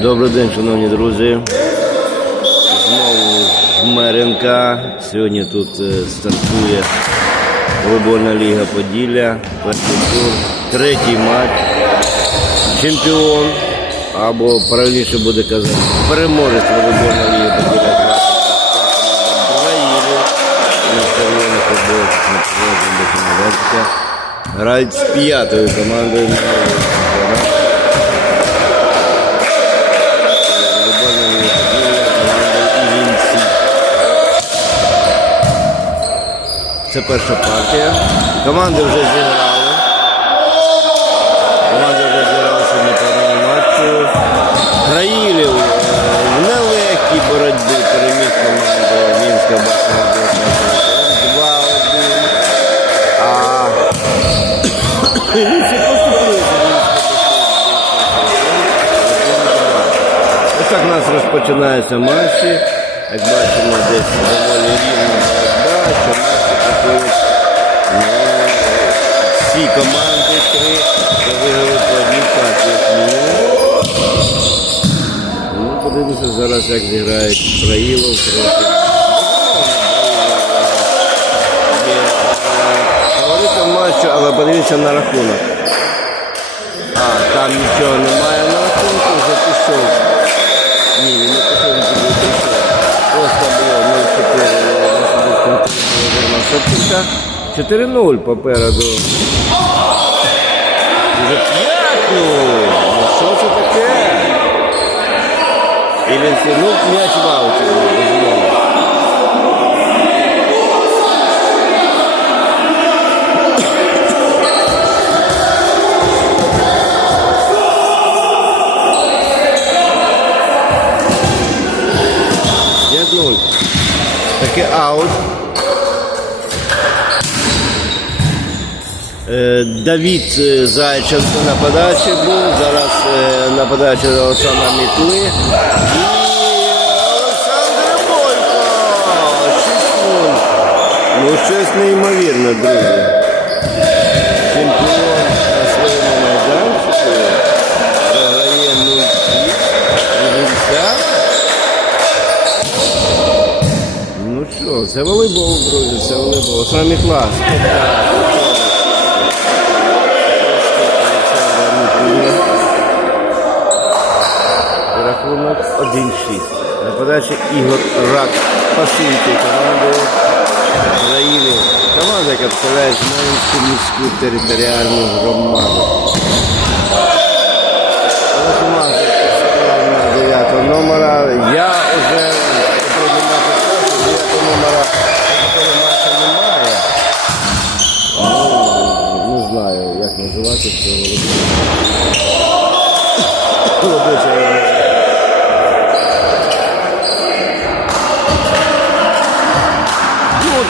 Добрий день, шановні друзі. Знову Жмеренка. Сьогодні тут е, стартує волейбольна ліга Поділля. Перший тур, третій матч. Чемпіон. Або правильніше буде казати, переможець волейбольної ліги Поділля. На червоних футболках на. Грають з п'ятою командою. Це перша партія. Команди вже зіграли. Команди вже зіграли сьогодні по матчу. Граїлів е, в нелегкій боротьбі переміг команду Мінська Бахмутська. 2-1. А Івінці поступили. Ось так у нас розпочинаються матчі. Як бачимо, десь доволі рівна боротьба, що ну, всі команди три, виграли по одній партії. Ну, подивимося зараз, як зіграють Браїлов проти. Е, матчу, але подивіться на рахунок. А, там нічого немає на рахунку, вже пішов. 4-0 попереду. Вже 5 ну що це таке? І він всі, ну, м'яч в ауті, безумовно. П'ять нуль. Таке аут. Давід е, Зайченко на подачі був. Зараз е, на подачі Олександра Мітли. Олександр Бойко. 6-0. Ну, щось неймовірне, друзі. Чемпіон на своєму майданчику. Програє 0-6. Ну що, це волейбол, друзі, це волейбол. Самі клас. 1-6. На подачі Ігор Рак пасуючий команди України. Команда, яка представляє Знам'янську міську територіальну громаду. Команда на 9 номера.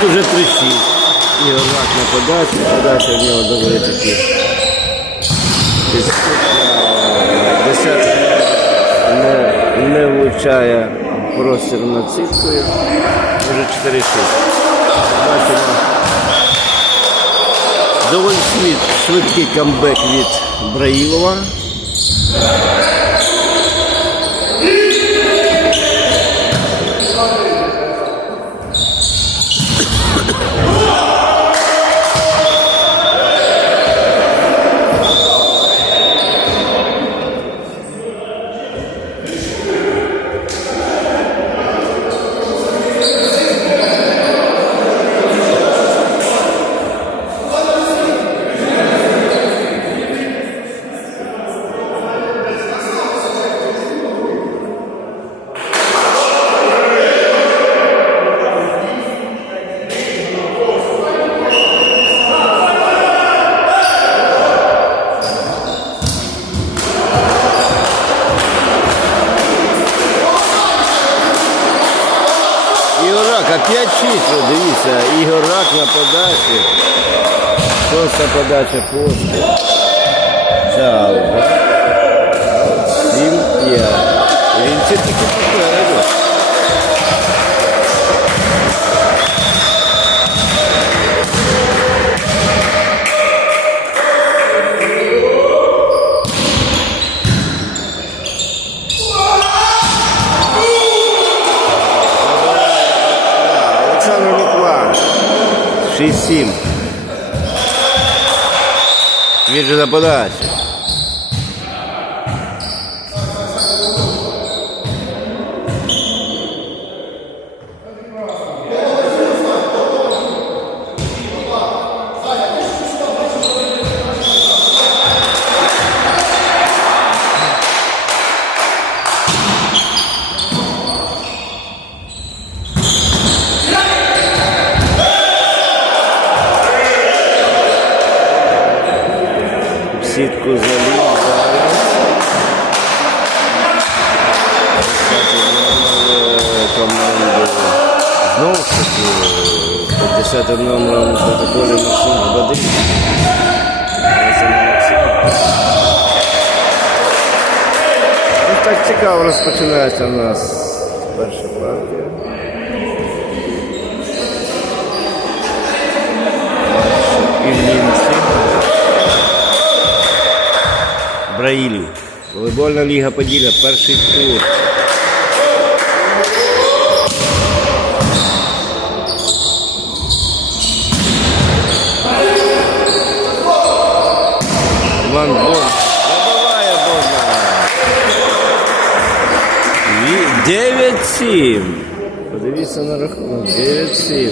От уже 3-6. Ігор Рак на подачі, подача в нього доволі таки. Десятка не, не влучає простір над сіткою. Вже 4-6. Бачимо. Доволі швид, швидкий камбек від Браїлова. Ігорак, опять числа, дивіться, Ігорак на подачі. Просто подача. Цяло. Сім п'ять. Він це тільки 6-7. Свіжа подача. В Сітку заліз зараз. Кстати, номер е, команди знову ж таки е, під 10 номером протоколі Максим Бадрій. Це не Максим. Ну, так цікаво розпочинається у нас перша Браїлів. Волейбольна ліга Поділля, перший тур. Іван Бон. Забиває Богдан. 9-7. Подивіться на рахунок. 9-7.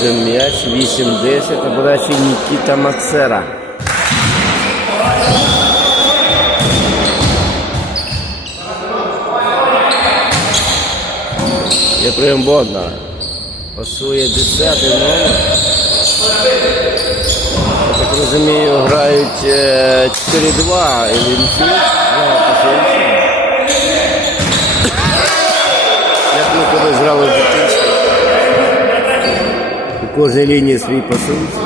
Один м'яч, 8-10 на подачі Нікіта Мацера. Єфрем Бодна пасує 10 номер. Я так розумію, грають е, 4-2 Іллінці. Два пасуючі. Як ми колись грали в дитинстві. У кожній лінії свій пасуючий.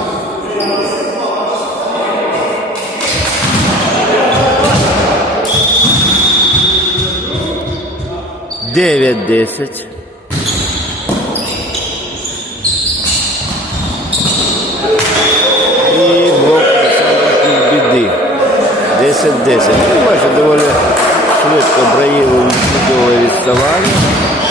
Дев'ять десять. І блок Олександр біди. 10-10. Ну, майже доволі швидко Браїлов відбудовує відставання.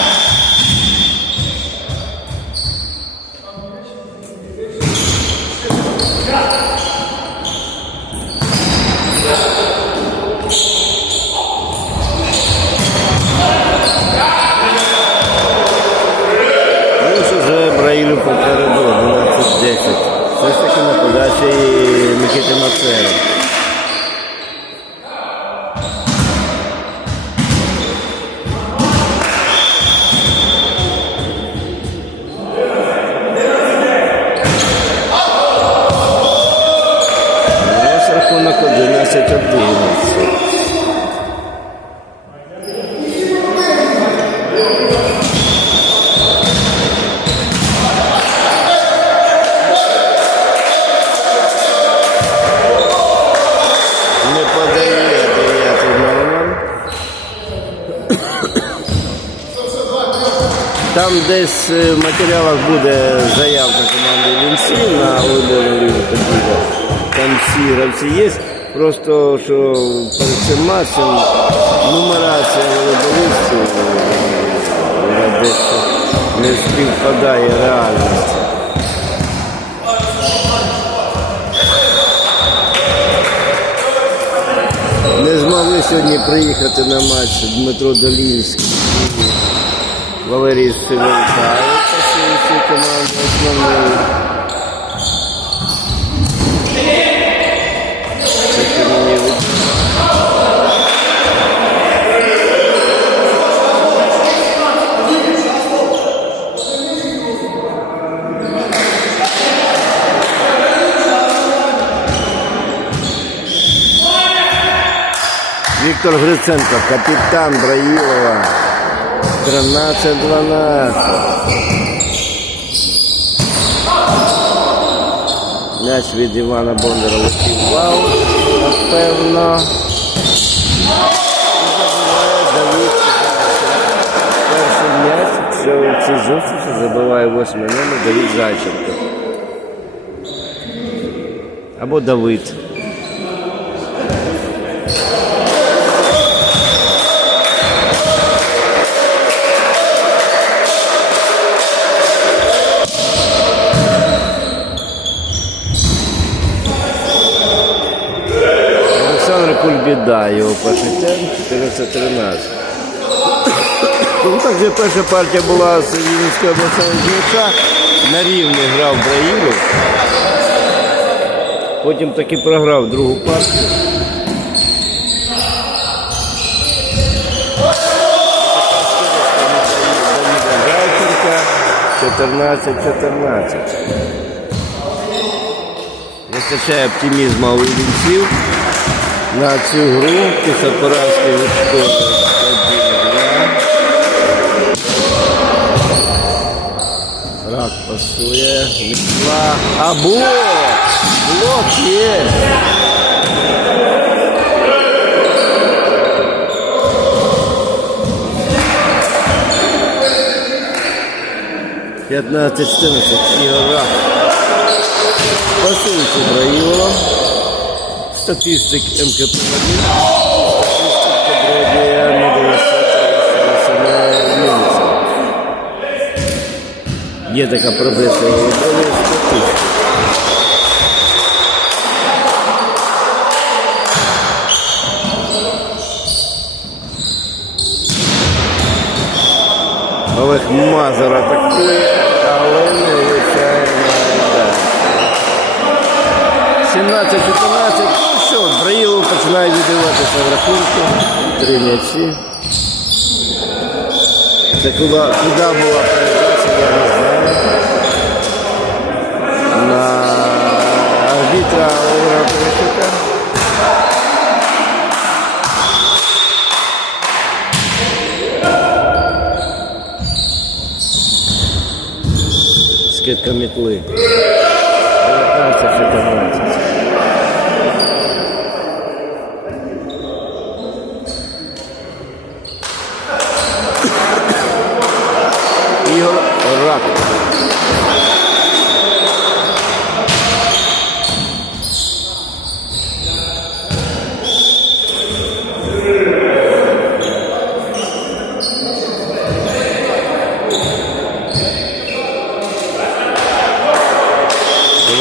Там десь е, в матеріалах буде заявка команди Вінці на волейбольну лігу. Там всі гравці є. Просто що перед цим матчем нумерація волейболістів е, не співпадає реальності. Не змогли сьогодні приїхати на матч Дмитро Долінський і Валерій Сивенка. Це команди основної. Віктор Гриценко, капітан Браїлова. 13-12. М'яч від Івана Бондара летів напевно. Перший м'яч в цій зустрічі забиває восьмий номер Давид Зайченко. Або Давид. Кульбіда, його перший терм, 14-13. Ну, так же перша партія була з Вінницької обласного жінка. На рівні грав Браїлов. Потім таки програв другу партію. Гальченка 14-14. Вистачає оптимізму у вінців на цю гру після поразки від школи 1-2. Рак пасує. Вікла. А блок! Блок є! 14 Ігор Рак. Василь Ібраїлова. Статистик МКП 1. Статистик Добродія Медовосвіта Є така статистик. Олег Мазур атакує, але не влучає на 17-14. Ну що, Браїлов починає відбиватися в рахунку. Три м'ячі. Це куди, куди була передача, я не знаю. На арбітра Олега Поліщука. Скидка метли. 19-14. Ігор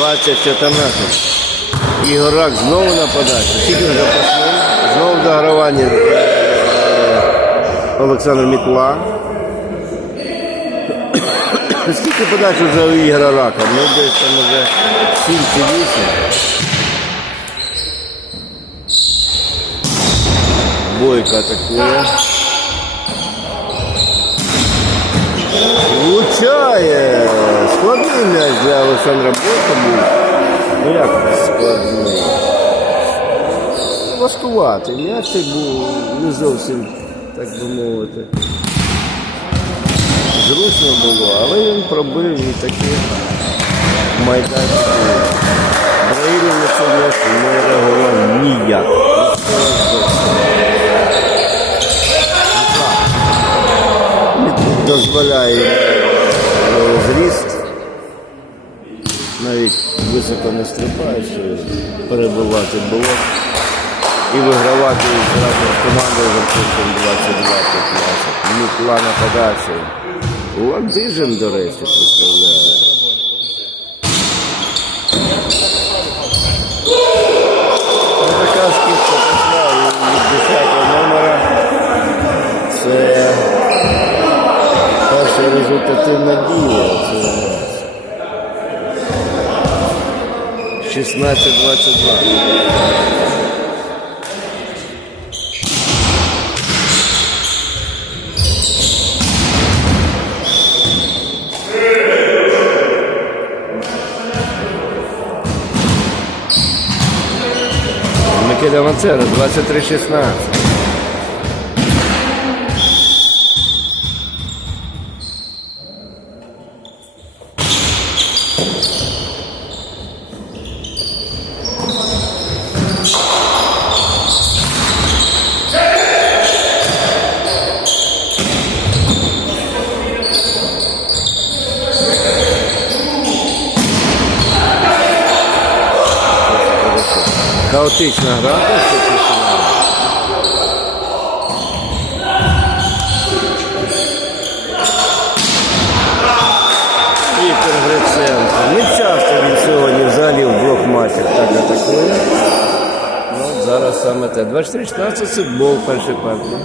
Двадцять чотирнадцять. Ігор Рак знову нападає. Скільки вже пошли? Знову догравання е, Олександр Мітла. Скільки подач вже у Ігора Рака? Ну десь там вже 7 чи 8. Бойко атакує. Влучає! Складний м'яч для Олександра Бойка був. Ну як складний? Важкуватий. М'яч цей був не зовсім, так би мовити зручно було, але він пробив і таки майданчик. Браїлів на це м'яч не реагував ніяк. Дозволяє високо не стрибаючи, перебивати блок і вигравати зразу з командою рахунком 22-15. Мітла на подачі. Ладижин, до речі, представляє. Така скидка пішла від 10 номера. Це перша результативна дія. 16-22. Микеля Ванцера, 23-16. you Хаотична гра. Віктор Гриценко. Не часто він сьогодні взагалі в двох матчах так атакує. Ну, зараз саме те. 23-16 футбол перший партії.